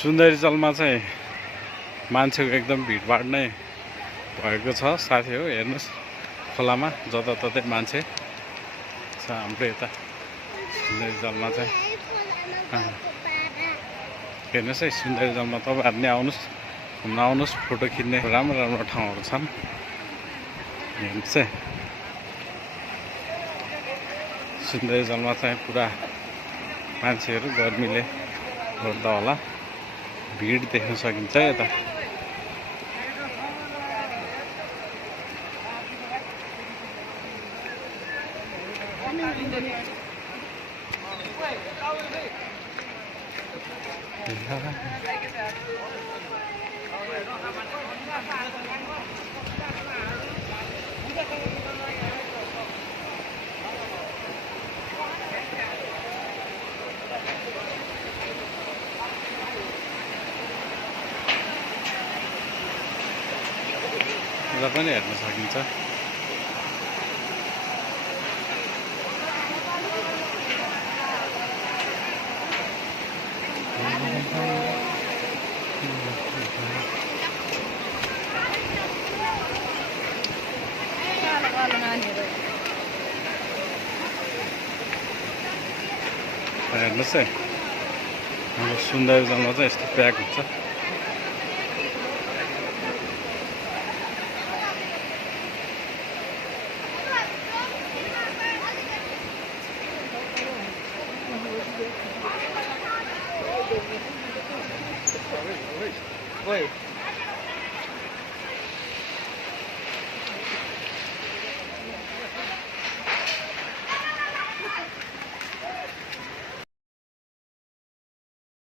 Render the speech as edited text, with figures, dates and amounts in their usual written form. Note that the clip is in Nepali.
सुन्दरी जलमा चाहिँ मान्छेको एकदम भिडभाड नै भएको छ साथी हो। हेर्नुहोस् खोलामा जताततै मान्छे छ हाम्रो यता सुन्दरी जलमा चाहिँ। हेर्नुहोस् है सुन्दरी जलमा तपाईँहरू नि आउनुहोस्, घुम्न आउनुहोस्, फोटो खिच्ने राम्रो राम्रो ठाउँहरू छन्। हेर्नुहोस् है सुन्दरी जलमा चाहिँ पुरा मान्छेहरू गर्मीले गर्दा होला भिड देख्न सकिन्छ यता। र पनि हेर्न सकिन्छ। हेर्नुहोस् है हाम्रो सुन्दरी जलमा चाहिँ यस्तो प्याक हुन्छ। Oi.